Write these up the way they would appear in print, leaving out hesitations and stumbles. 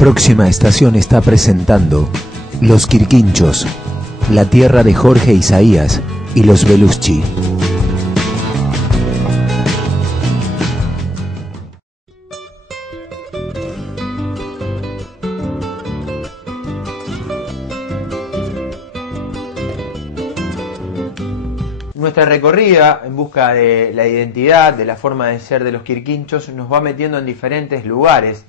próxima estación está presentando Los Quirquinchos, la tierra de Jorge Isaías y los Belushi. Nuestra recorrida en busca de la identidad, de la forma de ser de los Quirquinchos, nos va metiendo en diferentes lugares.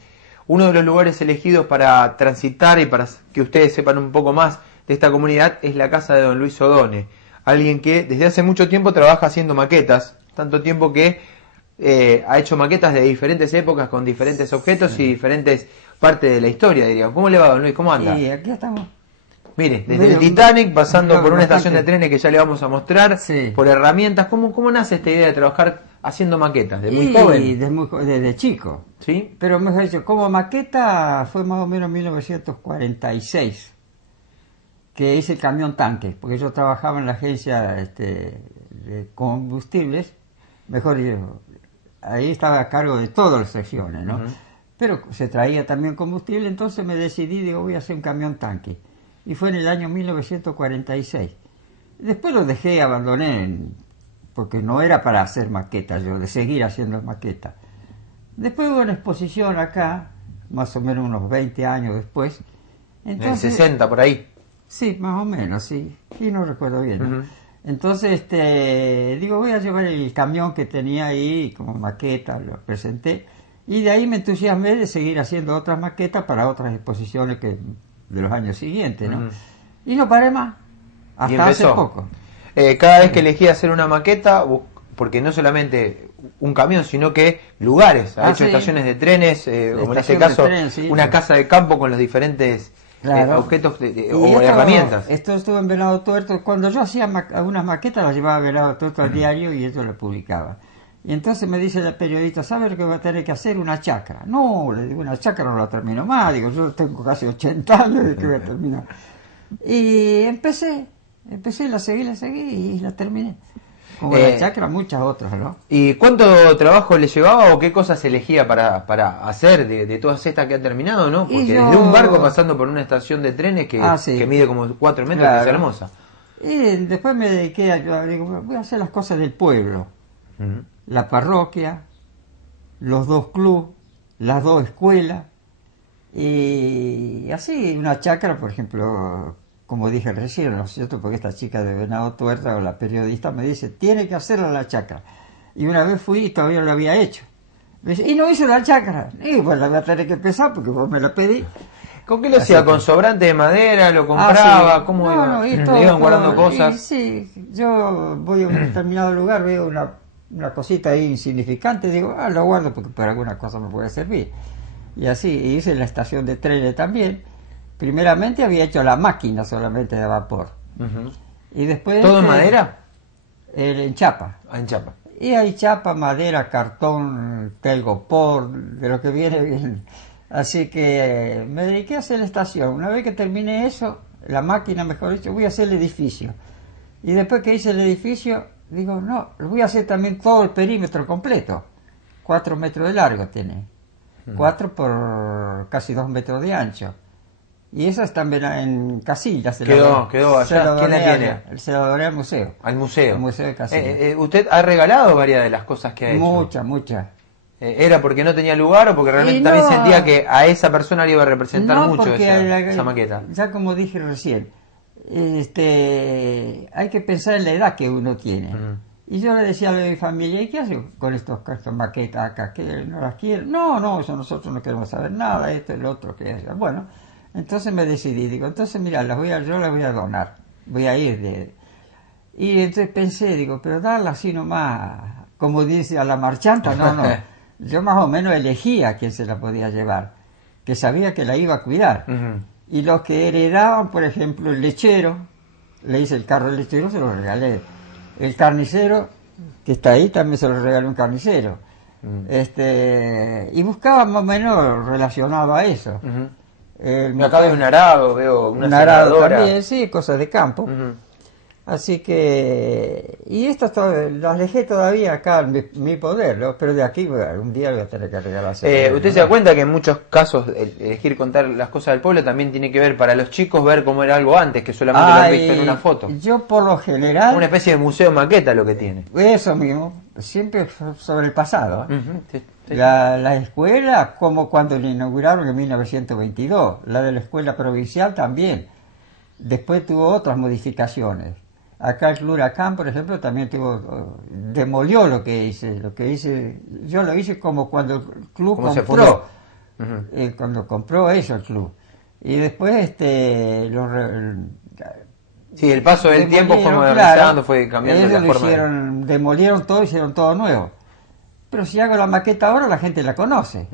Uno de los lugares elegidos para transitar y para que ustedes sepan un poco más de esta comunidad es la casa de don Luis Odone, alguien que desde hace mucho tiempo trabaja haciendo maquetas, tanto tiempo que ha hecho maquetas de diferentes épocas con diferentes objetos y diferentes partes de la historia, diría. ¿Cómo le va, don Luis? ¿Cómo anda? Y aquí estamos. Mire, desde el Titanic, pasando por una estación de trenes que ya le vamos a mostrar, por herramientas. ¿Cómo nace esta idea de trabajar haciendo maquetas? ¿De muy joven? Desde chico. ¿Sí? Pero mejor dicho, como maqueta fue más o menos 1946, que hice el camión tanque, porque yo trabajaba en la agencia de combustibles, mejor dicho, ahí estaba a cargo de todas las secciones, ¿no? Pero se traía también combustible, entonces me decidí, digo, voy a hacer un camión tanque. Y fue en el año 1946. Después lo dejé, abandoné, porque no era para hacer maquetas, yo de seguir haciendo maquetas. Después hubo una exposición acá, más o menos unos 20 años después. Entonces, en el 60, por ahí. Sí, más o menos, sí. Sí, no recuerdo bien, ¿no? Entonces, digo, voy a llevar el camión que tenía ahí como maqueta, lo presenté. Y de ahí me entusiasmé de seguir haciendo otras maquetas para otras exposiciones de los años siguientes, ¿no? Y no paré más, hasta hace poco. Cada vez que elegí hacer una maqueta, porque no solamente un camión, sino que lugares, ha hecho estaciones de trenes, o en este caso una casa de campo con los diferentes objetos o herramientas. Esto estuvo en Venado Tuerto. Cuando yo hacía algunas maquetas las llevaba a Venado Tuerto al diario y esto lo publicaba. Y entonces me dice la periodista, ¿sabe lo que va a tener que hacer? Una chacra. No, le digo, una chacra no la termino más. Digo, yo tengo casi 80 años de que voy a terminar. Y empecé, la seguí y la terminé. Como la chacra, muchas otras, ¿no? ¿Y cuánto trabajo le llevaba o qué cosas elegía para hacer de todas estas que ha terminado, no? Porque desde un barco pasando por una estación de trenes que mide como 4 metros, que es hermosa. Y después me dediqué digo, voy a hacer las cosas del pueblo. La parroquia, los 2 clubes, las 2 escuelas, y así una chacra, por ejemplo, como dije recién, ¿no es cierto? Porque esta chica de Venado Tuerto, la periodista, me dice, tiene que hacerla la chacra. Y una vez fui y todavía no lo había hecho. Me dice, y no hice la chacra. Y pues la voy a tener que empezar porque vos me la pedí. ¿Con qué lo hacía? ¿Con sobrante de madera? ¿Lo compraba? Sí. ¿Cómo iban guardando cosas? Sí, yo voy a un determinado lugar, veo una cosita ahí insignificante, digo, lo guardo porque para alguna cosa me puede servir. Y así, hice la estación de trenes también. Primeramente había hecho la máquina solamente de vapor. Y después... ¿Todo en madera? En chapa. En chapa. Y hay chapa, madera, cartón, telgopor, de lo que viene bien. Así que me dediqué a hacer la estación. Una vez que terminé eso, la máquina, mejor dicho, voy a hacer el edificio. Y después que hice el edificio, digo, no, voy a hacer también todo el perímetro completo. 4 metros de largo tiene. 4 por casi 2 metros de ancho. Y eso está en Casillas. Quedó allá. ¿Quién la tiene? Se lo doné al museo. Al museo. Al museo de Casillas. ¿Usted ha regalado varias de las cosas que ha hecho? Muchas. ¿Era porque no tenía lugar o porque realmente también sentía que a esa persona le iba a representar mucho esa maqueta? Ya como dije recién, hay que pensar en la edad que uno tiene. Y yo le decía a mi familia, ¿y qué hace con estas maquetas acá? ¿Que no las quieren? No, eso nosotros no queremos saber nada, esto y lo otro. Bueno, entonces me decidí, digo, entonces mira, yo las voy a donar, voy a ir. Y entonces pensé, digo, pero darla así nomás, como dice a la marchanta, no. Yo más o menos elegía a quién se la podía llevar, que sabía que la iba a cuidar. Y los que heredaban, por ejemplo, el lechero, le hice el carro del lechero, se lo regalé. El carnicero, que está ahí, también se lo regalé un carnicero. Y buscaba más o menos relacionado a eso. Acá veo un arado, veo una arado también, sí, cosas de campo. Así que, y esto las dejé todavía acá en mi poder, ¿no? Pero de aquí un día voy a tener que regalar. ¿Usted se da cuenta que en muchos casos elegir contar las cosas del pueblo también tiene que ver para los chicos ver cómo era algo antes que solamente lo han visto en una foto? Yo por lo general... Una especie de museo maqueta lo que tiene. Eso mismo, siempre sobre el pasado. Sí. La escuela, como cuando la inauguraron en 1922, la de la escuela provincial también. Después tuvo otras modificaciones. Acá el Club Huracán, por ejemplo, también demolió lo que hice. Yo lo hice como cuando el club compró. Cuando compró eso el club. Y después sí, el paso del tiempo fue modernizando, fue cambiando la forma. Demolieron todo, hicieron todo nuevo. Pero si hago la maqueta ahora, la gente la conoce.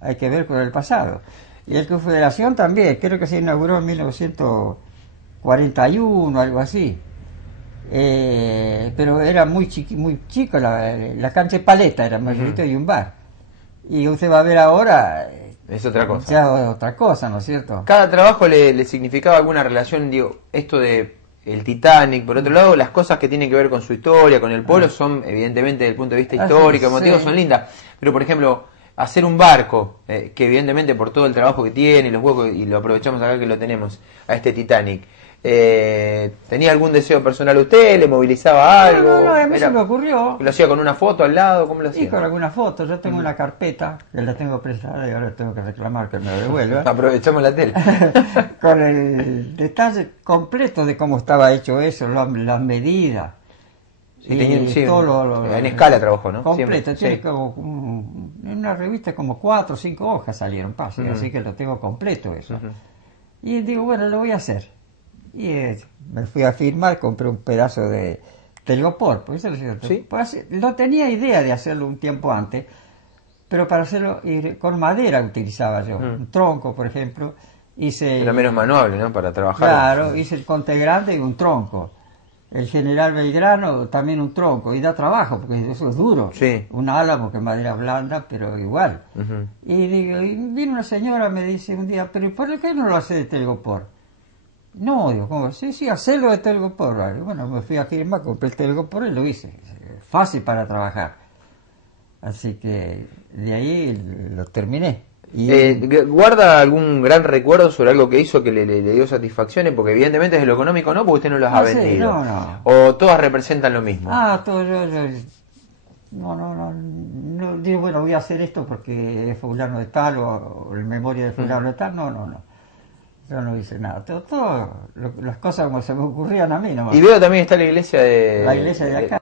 Hay que ver con el pasado. Y el Club Federación también, creo que se inauguró en 1941, algo así. Pero era muy chico, la cancha de paleta era más chiquito y un bar. Y usted va a ver ahora... es otra cosa. Ya otra cosa, ¿no es cierto? Cada trabajo le significaba alguna relación, digo, esto de el Titanic, por otro lado, las cosas que tienen que ver con su historia, con el pueblo, son evidentemente desde el punto de vista histórico, emotivo, son lindas. Pero por ejemplo, hacer un barco, que evidentemente por todo el trabajo que tiene, los huecos, y lo aprovechamos acá que lo tenemos, a este Titanic, ¿tenía algún deseo personal usted? ¿Le movilizaba algo? No, a mí se me ocurrió. ¿Lo hacía con una foto al lado? ¿Cómo lo hacía? Sí, con alguna foto. Yo tengo una carpeta que la tengo prestada y ahora tengo que reclamar que me la devuelva. Aprovechamos la tele. Con el detalle completo de cómo estaba hecho eso, las medidas. Sí, en escala trabajó, ¿no? Completo. Tiene como, en una revista como 4 o 5 hojas salieron, así que lo tengo completo eso. Y digo, bueno, lo voy a hacer. Y me fui a firmar, compré un pedazo de telgopor. Pues no tenía idea de hacerlo un tiempo antes, pero para hacerlo con madera utilizaba yo. Un tronco, por ejemplo. Era menos manuable, ¿no? Para trabajar. Claro, hice el Conte Grande y un tronco. El General Belgrano también un tronco. Y da trabajo, porque eso es duro. Sí. Un álamo que es madera blanda, pero igual. Y vino una señora, me dice un día, pero ¿por qué no lo hace de telgopor? No, digo, ¿cómo? Sí, hacerlo de telgopor. Bueno, me fui a firmar, compré el telgopor y lo hice. Fácil para trabajar. Así que de ahí lo terminé. ¿Guarda algún gran recuerdo sobre algo que hizo que le dio satisfacciones? Porque evidentemente desde lo económico no, porque usted no las ha vendido. No. ¿O todas representan lo mismo? Todo no, digo, bueno, voy a hacer esto porque es fulano de tal o en memoria de fulano de tal. No. Yo no hice nada. Todo las cosas como se me ocurrían a mí nomás. Y veo también está la iglesia de... La iglesia de acá.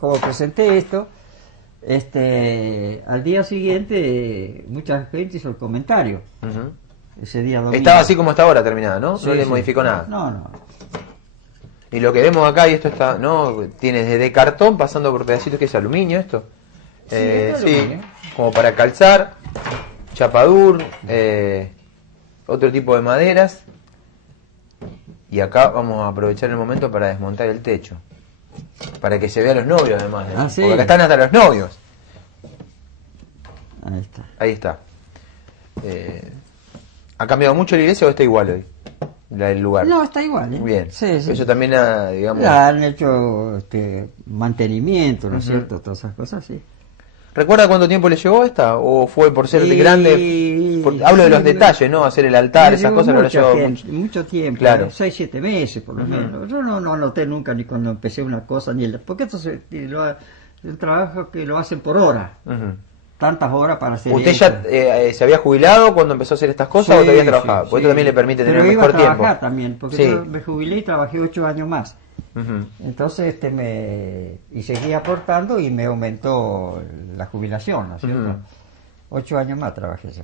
Como presenté esto, al día siguiente mucha gente hizo el comentario. Ese día domingo. Estaba así como está ahora terminada, ¿no? Sí, no le modificó nada. No. Y lo que vemos acá, y esto está, ¿no? Tiene desde cartón pasando por pedacitos que es aluminio esto. Sí, como para calzar, chapadur, otro tipo de maderas. Y acá vamos a aprovechar el momento para desmontar el techo. Para que se vean los novios además. Sí. Porque acá están hasta los novios. Ahí está. ¿Ha cambiado mucho la iglesia o está igual hoy? El lugar. No, está igual. Bien. Sí. Eso también, digamos... Han hecho mantenimiento, ¿no es cierto? Todas esas cosas, sí. ¿Recuerda cuánto tiempo le llevó esta? ¿O fue por ser de grande? Hablo de los detalles, ¿no? Hacer el altar, esas cosas no lo llevó mucho tiempo. Claro. 6-7 meses por lo menos. Yo no anoté nunca ni cuando empecé una cosa, porque esto es un trabajo que lo hacen por hora. Tantas horas para hacer ¿Usted ya se había jubilado cuando empezó a hacer estas cosas o todavía trabajaba? Porque esto también le permite tener mejor tiempo. Pero iba a trabajar también, porque yo me jubilé y trabajé 8 años más. Entonces y seguí aportando y me aumentó la jubilación, ¿no es cierto? 8 años más trabajé yo.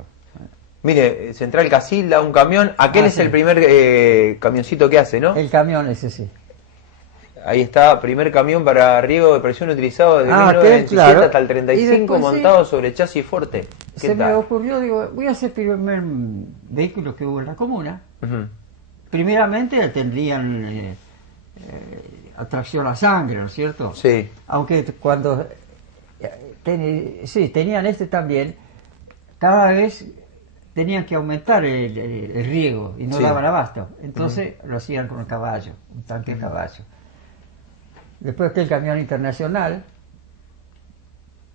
Mire, Central Casilda, un camión. Aquel es el primer camioncito que hace, ¿no? El camión ese, sí. Ahí está, primer camión para riego de presión utilizado desde 1927 hasta el 35, montado sobre chasis Forte. Me ocurrió, digo, voy a hacer el primer vehículo que hubo en la comuna. Primeramente tendrían atracción a sangre, ¿no es cierto? Sí. Aunque cuando tenían también, cada vez tenían que aumentar el riego y no daban abasto. Entonces lo hacían con el caballo, un tanque de caballo. Después que el camión internacional,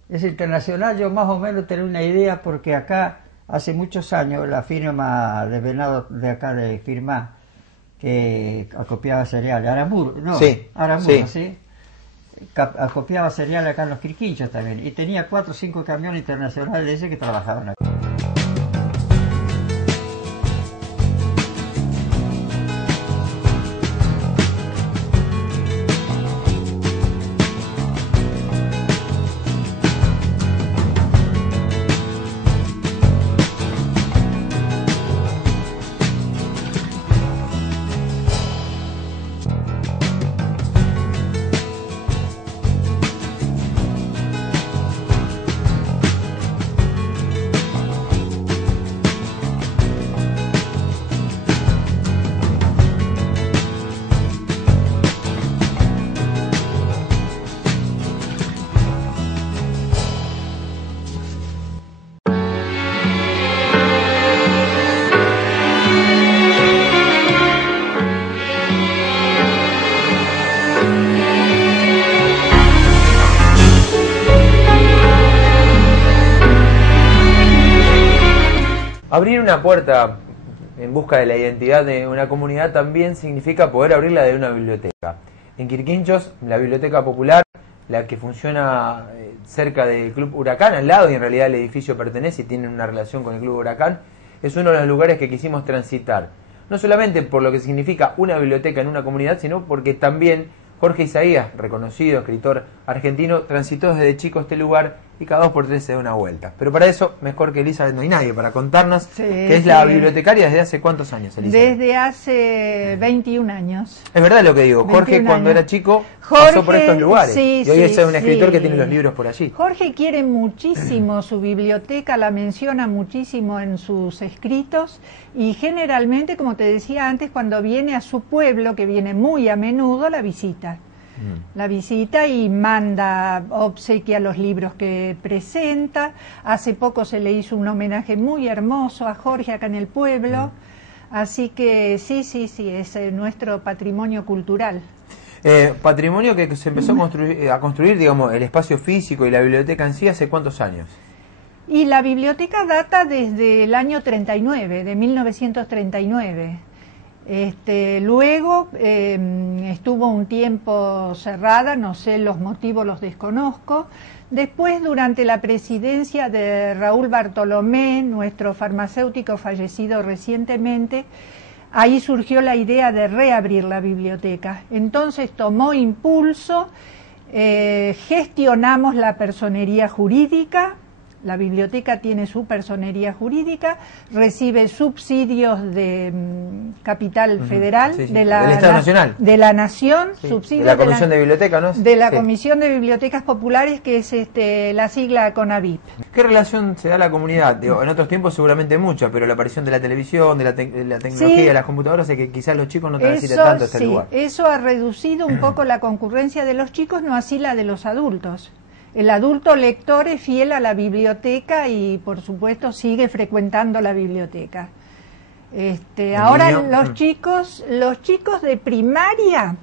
ese internacional yo más o menos tenía una idea porque acá hace muchos años la firma de Venado de acá de Firmá, que acopiaba cereal, Aramur, no, Aramur, ¿sí? Acopiaba cereal acá en los Quirquinchos también, y tenía 4 o 5 camiones internacionales de ese que trabajaban acá. Abrir una puerta en busca de la identidad de una comunidad también significa poder abrirla de una biblioteca. En Quirquinchos, la biblioteca popular, la que funciona cerca del Club Huracán, al lado, y en realidad el edificio pertenece y tiene una relación con el Club Huracán, es uno de los lugares que quisimos transitar. No solamente por lo que significa una biblioteca en una comunidad, sino porque también Jorge Isaías, reconocido escritor argentino, transitó desde chico este lugar y cada 2 por 3 se da una vuelta. Pero para eso, mejor que Elizabeth no hay nadie para contarnos que es la bibliotecaria desde hace ¿cuántos años, Elizabeth? Desde hace 21 años. Es verdad lo que digo, Jorge cuando era chico pasó por estos lugares y hoy es un escritor que tiene los libros por allí. Jorge quiere muchísimo su biblioteca, la menciona muchísimo en sus escritos y generalmente, como te decía antes, cuando viene a su pueblo, que viene muy a menudo, la visita. La visita y manda obsequia los libros que presenta. Hace poco se le hizo un homenaje muy hermoso a Jorge acá en el pueblo. Así que sí, es nuestro patrimonio cultural. Patrimonio que se empezó a construir, digamos, el espacio físico y la biblioteca en sí, ¿hace cuántos años? Y la biblioteca data desde el año 39, de 1939. Luego estuvo un tiempo cerrada, no sé los motivos, los desconozco. Después, durante la presidencia de Raúl Bartolomé, nuestro farmacéutico fallecido recientemente, ahí surgió la idea de reabrir la biblioteca. Entonces tomó impulso, gestionamos la personería jurídica. La biblioteca tiene su personería jurídica, recibe subsidios de capital federal, del Estado Nacional, de la Nación, subsidios de la Comisión de Bibliotecas, ¿no? De la Comisión de Bibliotecas Populares, que es la sigla CONABIP. ¿Qué relación se da a la comunidad? Digo, en otros tiempos seguramente mucha, pero la aparición de la televisión, de la tecnología, de las computadoras, hace que quizás los chicos no transiten tanto este lugar. Eso ha reducido un poco la concurrencia de los chicos, no así la de los adultos. El adulto lector es fiel a la biblioteca y, por supuesto, sigue frecuentando la biblioteca. Ahora los chicos de primaria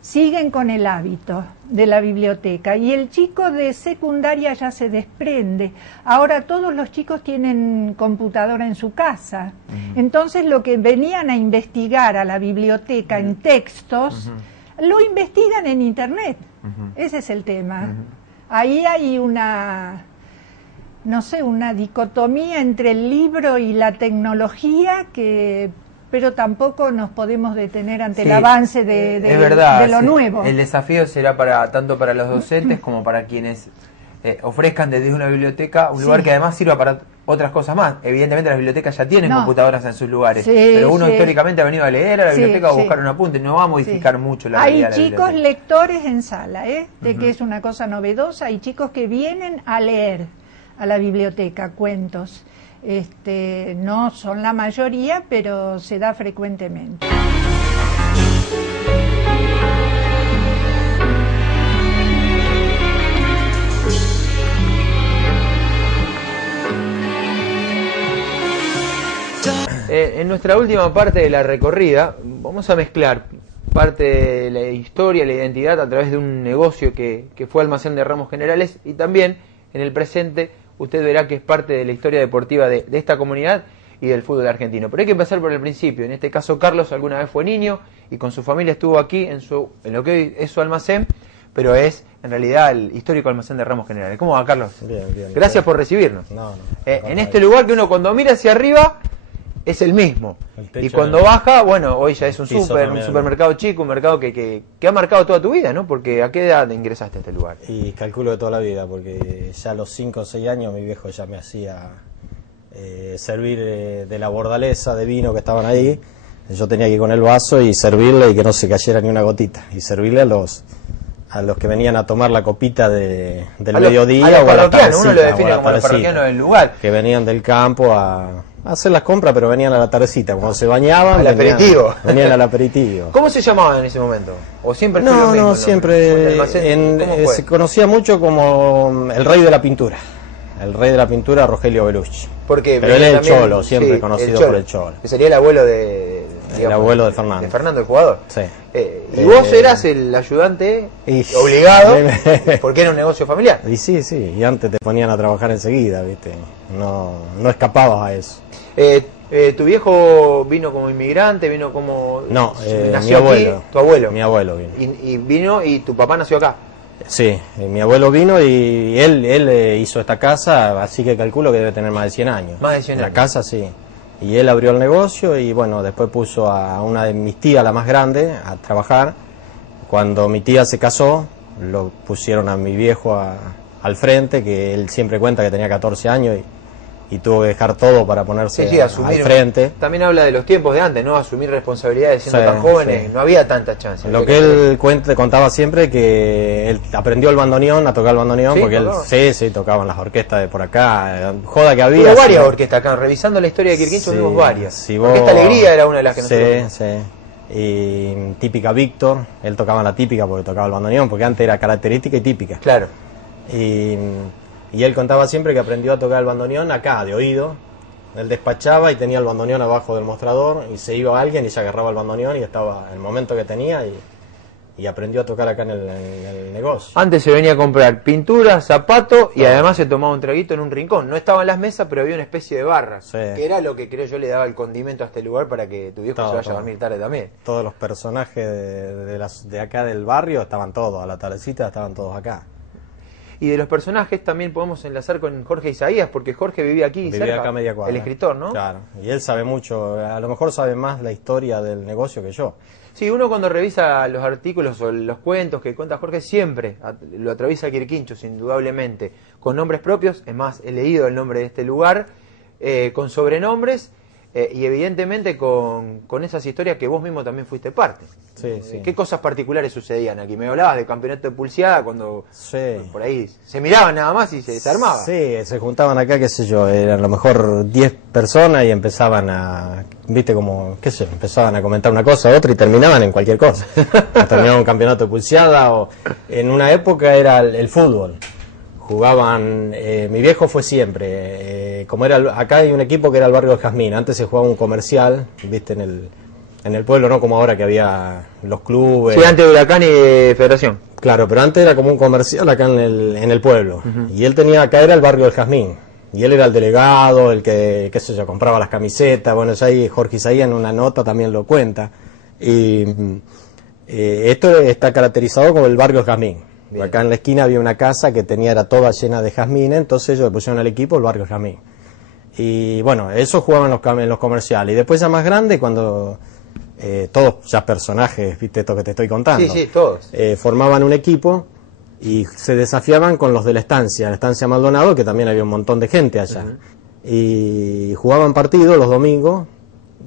siguen con el hábito de la biblioteca y el chico de secundaria ya se desprende. Ahora todos los chicos tienen computadora en su casa. Entonces lo que venían a investigar a la biblioteca en textos, lo investigan en Internet. Ese es el tema. Ahí hay una dicotomía entre el libro y la tecnología pero tampoco nos podemos detener ante el avance de lo nuevo. El desafío será tanto para los docentes como para quienes ofrezcan desde una biblioteca un lugar que además sirva para otras cosas más. Evidentemente las bibliotecas ya tienen computadoras en sus lugares, pero uno históricamente ha venido a leer a la biblioteca o a buscar un apunte, no va a modificar mucho la realidad de la biblioteca. Hay chicos lectores en sala, de que es una cosa novedosa, hay chicos que vienen a leer a la biblioteca cuentos. No son la mayoría, pero se da frecuentemente. En nuestra última parte de la recorrida vamos a mezclar parte de la historia, la identidad a través de un negocio que fue Almacén de Ramos Generales, y también en el presente usted verá que es parte de la historia deportiva de esta comunidad y del fútbol argentino. Pero hay que empezar por el principio. En este caso, Carlos alguna vez fue niño y con su familia estuvo aquí en lo que hoy es su almacén, pero es en realidad el histórico Almacén de Ramos Generales. ¿Cómo va, Carlos? Bien, bien. Gracias por recibirnos. No, en este lugar que uno cuando mira hacia arriba es el mismo. Y cuando baja, bueno, hoy ya es un supermercado chico, un mercado que ha marcado toda tu vida, ¿no? Porque ¿a qué edad ingresaste a este lugar? Y calculo de toda la vida, porque ya a los 5 o 6 años mi viejo ya me hacía servir de la bordaleza de vino que estaban ahí. Yo tenía que ir con el vaso y servirle y que no se cayera ni una gotita. Y servirle a los que venían a tomar la copita del mediodía. A los o a la parroquianos, uno lo tardecita, define como los parroquianos del lugar. Que venían del campo a hacer las compras, pero venían a la tardecita. Cuando se bañaban, al aperitivo. Venían al aperitivo. ¿Cómo se llamaban en ese momento? ¿O siempre fue lo mismo? No, siempre se conocía mucho como el rey de la pintura. El rey de la pintura, Rogelio Belucci. Porque pero él es el también, Cholo, siempre sí, conocido por el Cholo. Que sería el abuelo el abuelo de Fernando. De Fernando, el jugador. Sí. Y vos eras el ayudante obligado, porque era un negocio familiar. Y sí, y antes te ponían a trabajar enseguida, ¿viste? No escapabas a eso. ¿Tu viejo vino como inmigrante, vino como... No, nació mi abuelo. Aquí, tu abuelo. Mi abuelo vino. Y vino y tu papá nació acá. Sí, mi abuelo vino y él hizo esta casa, así que calculo que debe tener más de 100 años. Más de 100 años. La casa sí. Y él abrió el negocio y bueno, después puso a una de mis tías, la más grande, a trabajar. Cuando mi tía se casó, lo pusieron a mi viejo al frente, que él siempre cuenta que tenía 14 años y tuvo que dejar todo para ponerse asumir, al frente. También habla de los tiempos de antes, ¿no? Asumir responsabilidades siendo tan jóvenes, no había tanta chance. Lo que él contaba siempre que él aprendió el bandoneón, a tocar el bandoneón, ¿sí? Porque tocaba. Él tocaba en las orquestas de por acá, joda que había. Hubo varias orquestas acá, revisando la historia de Quirquincho vimos varias. Si Orquesta Alegría era una de las que nosotros vimos. Y Típica Víctor, él tocaba en la típica porque tocaba el bandoneón, porque antes era característica y típica. Claro. Y él contaba siempre que aprendió a tocar el bandoneón acá, de oído. Él despachaba y tenía el bandoneón abajo del mostrador y se iba alguien y se agarraba el bandoneón y estaba el momento que tenía y aprendió a tocar acá en el negocio. Antes se venía a comprar pintura, zapato y además se tomaba un traguito en un rincón. No estaban las mesas, pero había una especie de barra, que era lo que creo yo le daba el condimento a este lugar para que tu viejo se vaya a dormir tarde también. Todos los personajes de acá del barrio estaban todos, a la tardecita estaban todos acá. Y de los personajes también podemos enlazar con Jorge Isaías, porque Jorge vivía aquí cerca, acá a media cuadra. El escritor, ¿no? Claro, y él sabe mucho, a lo mejor sabe más la historia del negocio que yo. Sí, uno cuando revisa los artículos o los cuentos que cuenta Jorge siempre lo atraviesa Quirquinchos, indudablemente, con nombres propios. Es más, he leído el nombre de este lugar, con sobrenombres y evidentemente con esas historias que vos mismo también fuiste parte. Sí. ¿Qué cosas particulares sucedían aquí? Me hablabas de campeonato de pulseada cuando por ahí se miraban nada más y se desarmaba. Sí, se juntaban acá, qué sé yo, eran a lo mejor 10 personas y empezaban viste como, qué sé yo, empezaban a comentar una cosa, otra y terminaban en cualquier cosa. Terminaban un campeonato de pulseada o en una época era el fútbol. Jugaban, mi viejo fue siempre, como era acá hay un equipo que era el barrio del Jazmín, antes se jugaba un comercial, viste, en el pueblo, no como ahora que había los clubes. Sí, antes de Huracán y de Federación. Claro, pero antes era como un comercial acá en el pueblo. Y él tenía, acá era el barrio del Jazmín. Y él era el delegado, el que, qué sé yo, compraba las camisetas. Bueno, ya ahí Jorge Isaías en una nota también lo cuenta. Y esto está caracterizado como el barrio del Jazmín. Bien. Acá en la esquina había una casa que era toda llena de jazmines, entonces ellos le pusieron al equipo el barrio del Jazmín. Y bueno, eso jugaban en los comerciales. Y después ya más grande, cuando todos ya personajes, viste esto que te estoy contando. Sí, todos. Formaban un equipo y se desafiaban con los de la estancia Maldonado, que también había un montón de gente allá. Y jugaban partidos los domingos.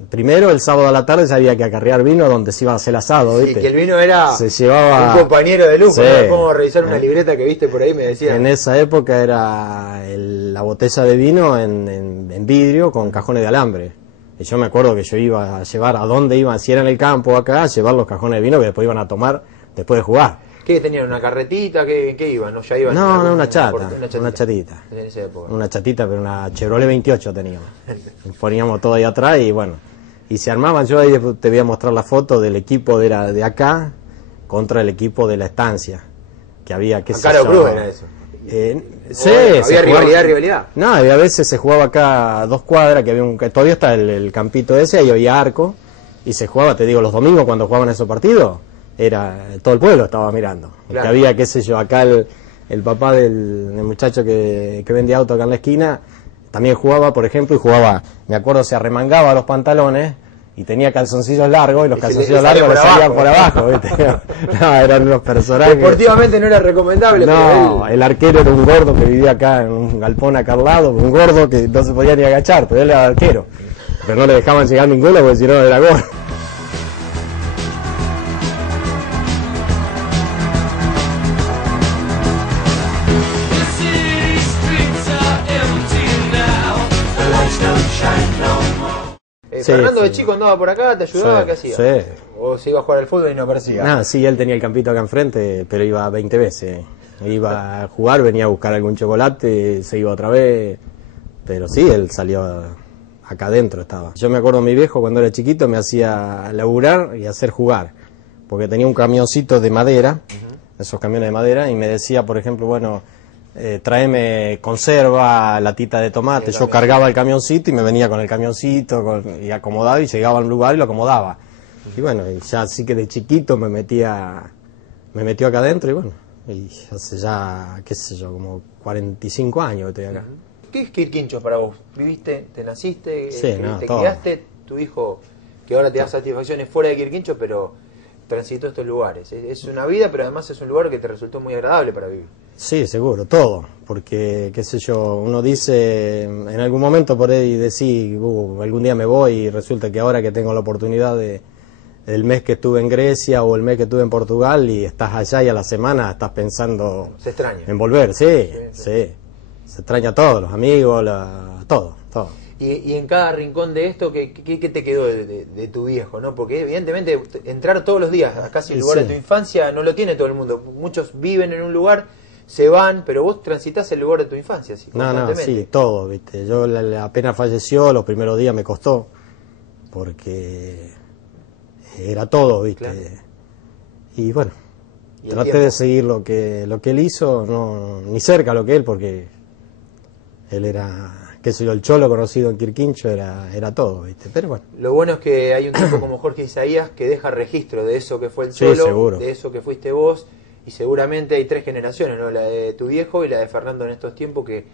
Primero, el sábado a la tarde ya había que acarrear vino donde se iba a hacer asado, ¿viste? Sí, que el vino era se llevaba... un compañero de lujo, sí. ¿no? Vamos a revisar una libreta que viste por ahí, me decían. En esa época era la botella de vino en vidrio con cajones de alambre. Y yo me acuerdo que yo iba a llevar, a dónde iban, si era en el campo o acá, a llevar los cajones de vino que después iban a tomar después de jugar. ¿Qué tenían? ¿Una carretita? ¿Qué iban? ¿No, ya iban No, no, una chatita. chatita. En esa época. Una chatita, pero una Chevrolet 28 teníamos. Poníamos todo ahí atrás y bueno, y se armaban. Yo ahí te voy a mostrar la foto del equipo de acá contra el equipo de la estancia, que había, qué sé Acá yo. Cruz era eso. Sí, había rivalidad. No, a veces se jugaba acá a 2 cuadras, que todavía está el campito ese, ahí había arco, y se jugaba, te digo, los domingos cuando jugaban esos partidos, todo el pueblo estaba mirando. Claro. Que había, qué sé yo, acá el papá del muchacho que vendía auto acá en la esquina, también jugaba, por ejemplo, y jugaba, me acuerdo, se arremangaba los pantalones, y tenía calzoncillos largos, y los calzoncillos largos le salían por abajo, ¿viste? No, eran unos personajes. Deportivamente no era recomendable. No, pero el arquero era un gordo que vivía acá en un galpón acá al lado, un gordo que no se podía ni agachar, pero él era arquero. Pero no le dejaban llegar ninguno porque si no era gordo. Sí, Fernando sí. de chico andaba por acá, te ayudaba, Sí, ¿qué hacía? sí. O se iba a jugar al fútbol y no aparecía. Nada, sí, él tenía el campito acá enfrente, pero iba 20 veces. Iba a jugar, venía a buscar algún chocolate, se iba otra vez. Pero sí, él salió acá adentro, estaba. Yo me acuerdo, mi viejo cuando era chiquito me hacía laburar y hacer jugar. Porque tenía un camioncito de madera, esos camiones de madera, y me decía, por ejemplo, bueno, tráeme conserva, latita de tomate. Yo cargaba el camioncito y me venía con el camioncito y acomodaba y llegaba a un lugar y lo acomodaba. Y bueno, y ya así que de chiquito me metió acá adentro y bueno, y hace ya, qué sé yo, como 45 años que estoy acá. ¿Qué es Quirquinchos para vos? ¿Viviste, te naciste, Sí, no, te todo. criaste? Tu hijo, que ahora te da satisfacciones fuera de Quirquinchos, pero transitó estos lugares. Es una vida, pero además es un lugar que te resultó muy agradable para vivir. Sí, seguro, todo, porque, qué sé yo, uno dice, en algún momento por ahí decir, algún día me voy y resulta que ahora que tengo la oportunidad el mes que estuve en Grecia o el mes que estuve en Portugal y estás allá y a la semana estás pensando Se extraña. en volver, sí. Se extraña todo, los amigos, todo. Y en cada rincón de esto, ¿qué te quedó de tu viejo? ¿No? Porque evidentemente entrar todos los días a casi el lugar de tu infancia no lo tiene todo el mundo. Muchos viven en un lugar, se van, pero vos transitas el lugar de tu infancia. ¿Sí? No, sí, todo, viste. Yo apenas falleció, los primeros días me costó, porque era todo, viste. Claro. Y bueno, ¿Y el traté tiempo? de seguir lo que él hizo, no ni cerca lo que él, porque él era, qué sé yo, el cholo conocido en Quirquincho era todo, viste. Pero bueno. Lo bueno es que hay un tipo como Jorge Isaías que deja registro de eso que fue el Sí, cholo, seguro. de eso que fuiste vos, y seguramente hay 3 generaciones, ¿no? La de tu viejo y la de Fernando en estos tiempos que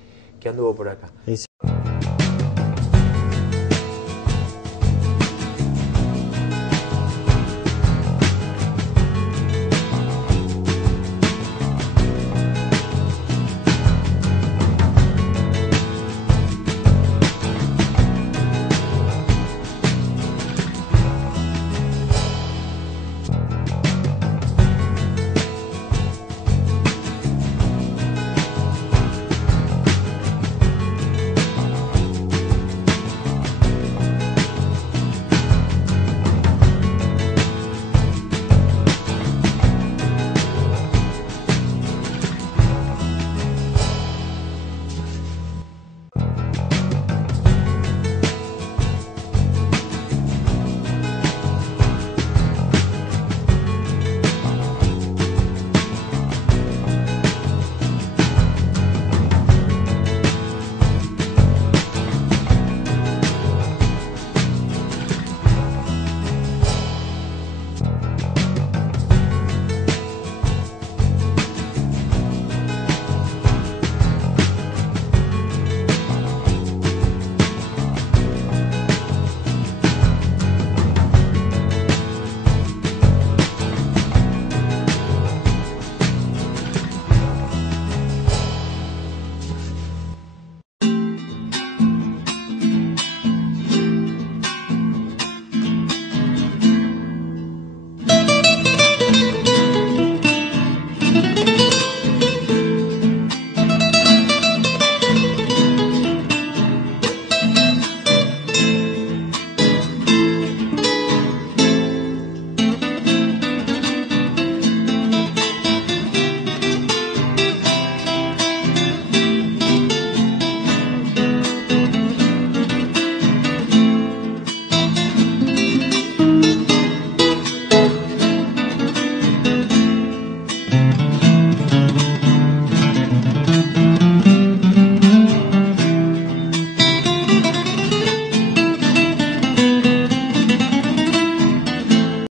anduvo por acá. Y sí.